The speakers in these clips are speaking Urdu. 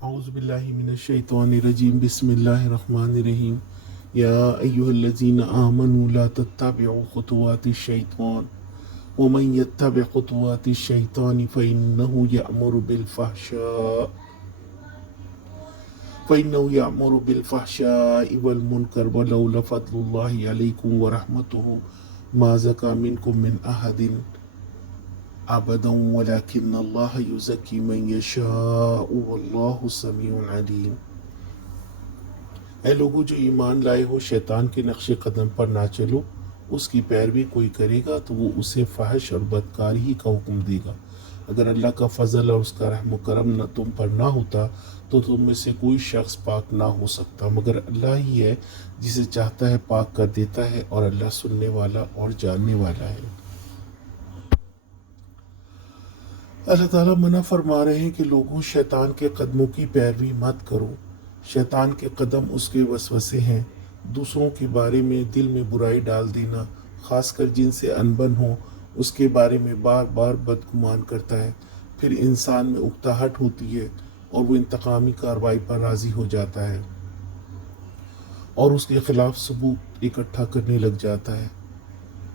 أعوذ بالله من الشيطان الرجيم بسم الله الرحمن الرحيم يا أيها الذين آمنوا لا تتبعوا خطوات الشيطان ومن يتبع خطوات الشيطان فإنه يأمر بالفحشاء والمنكر ولولا فضل الله عليكم ورحمته ما زكى منكم من أحد أبدا ولكن الله يزكي من يشاء والله سميع عليم۔ اے لوگو جو ایمان لائے ہو، شیطان کے نقش قدم پر نہ چلو۔ اس کی پیروی کوئی کرے گا تو وہ اسے فحش اور بدکاری ہی کا حکم دے گا۔ اگر اللہ کا فضل اور اس کا رحم و کرم نہ تم پر نہ ہوتا تو تم میں سے کوئی شخص پاک نہ ہو سکتا، مگر اللہ ہی ہے جسے چاہتا ہے پاک کر دیتا ہے، اور اللہ سننے والا اور جاننے والا ہے۔ اللہ تعالیٰ منع فرما رہے ہیں کہ لوگوں، شیطان کے قدموں کی پیروی مت کرو۔ شیطان کے قدم اس کے وسوسے ہیں، دوسروں کے بارے میں دل میں برائی ڈال دینا، خاص کر جن سے انبن ہو اس کے بارے میں بار بار بدگمان کرتا ہے۔ پھر انسان میں اکتاہٹ ہوتی ہے اور وہ انتقامی کارروائی پر راضی ہو جاتا ہے اور اس کے خلاف ثبوت اکٹھا کرنے لگ جاتا ہے۔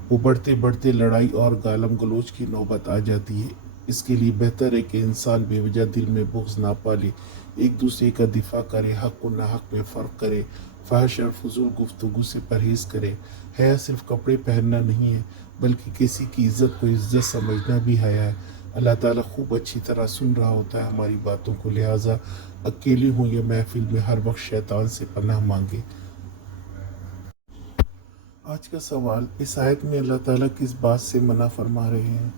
وہ بڑھتے بڑھتے لڑائی اور گالم گلوچ کی نوبت آ جاتی ہے۔ اس کے لیے بہتر ہے کہ انسان بے وجہ دل میں بغض نہ پالے، ایک دوسرے کا دفاع کرے، حق و ناحق میں فرق کرے، فحش اور فضول گفتگو سے پرہیز کرے۔ حیا صرف کپڑے پہننا نہیں ہے، بلکہ کسی کی عزت کو عزت سمجھنا بھی حیا ہے۔ اللہ تعالیٰ خوب اچھی طرح سن رہا ہوتا ہے ہماری باتوں کو، لہٰذا اکیلے ہوں یا محفل میں ہر وقت شیطان سے پناہ مانگے۔ آج کا سوال، اس آیت میں اللہ تعالیٰ کس بات سے منع فرما رہے ہیں؟